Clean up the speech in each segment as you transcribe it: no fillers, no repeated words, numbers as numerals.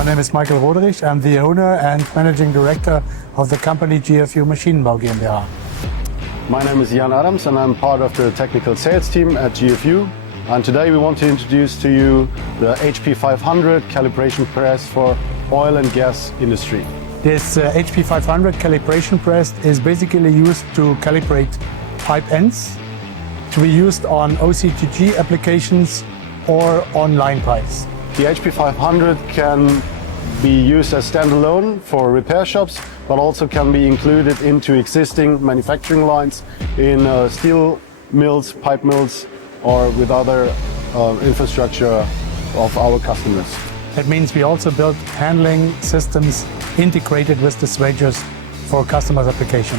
My name is Michael Roderich. I'm the owner and managing director of the company GFU Maschinenbau GmbH. My name is Jan Adams and I'm part of the technical sales team at GFU. And today we want to introduce to you the HP 500 calibration press for oil and gas industry. This HP 500 calibration press is basically used to calibrate pipe ends to be used on OCTG applications or on line pipes. The HP 500 can be used as standalone for repair shops, but also can be included into existing manufacturing lines in steel mills, pipe mills, or with other infrastructure of our customers. That means we also build handling systems integrated with the swagers for customers' application.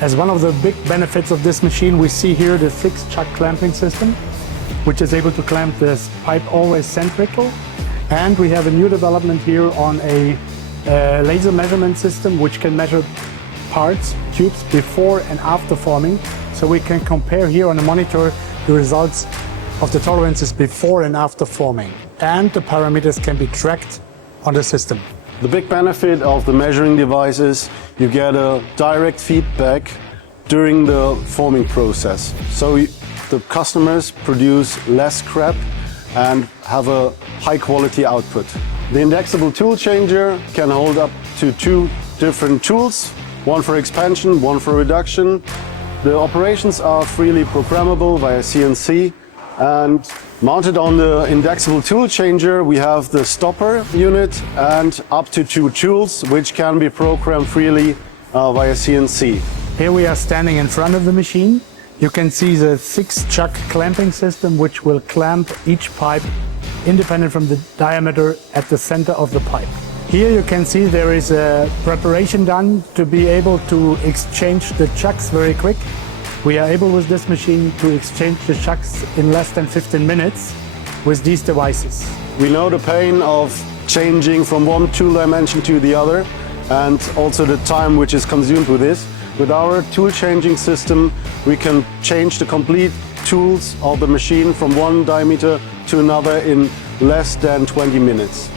As one of the big benefits of this machine, we see here the fixed chuck clamping system, which is able to clamp this pipe always centrical. And we have a new development here on a laser measurement system, which can measure parts, tubes before and after forming. So we can compare here on the monitor the results of the tolerances before and after forming. And the parameters can be tracked on the system. The big benefit of the measuring device is you get a direct feedback during the forming process. So the customers produce less scrap and have a high quality output. The indexable tool changer can hold up to 2 different tools, one for expansion, one for reduction. The operations are freely programmable via CNC, and mounted on the indexable tool changer we have the stopper unit and up to 2 tools which can be programmed freely via CNC. Here we are standing in front of the machine. You can see the 6-chuck clamping system, which will clamp each pipe independent from the diameter at the center of the pipe. Here you can see there is a preparation done to be able to exchange the chucks very quick. We are able with this machine to exchange the chucks in less than 15 minutes with these devices. We know the pain of changing from one tool dimension to the other, and also the time which is consumed with this. With our tool changing system, we can change the complete tools of the machine from one diameter to another in less than 20 minutes.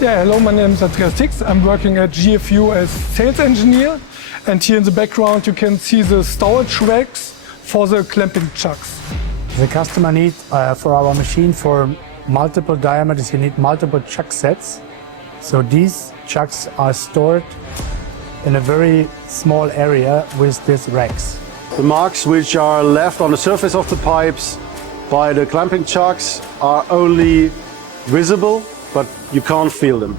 Yeah, hello, my name is Andreas Tix. I'm working at GFU as sales engineer. And here in the background you can see the storage racks for the clamping chucks. The customer needs for our machine for multiple diameters, you need multiple chuck sets. So these chucks are stored in a very small area with these racks. The marks which are left on the surface of the pipes by the clamping chucks are only visible, but you can't feel them.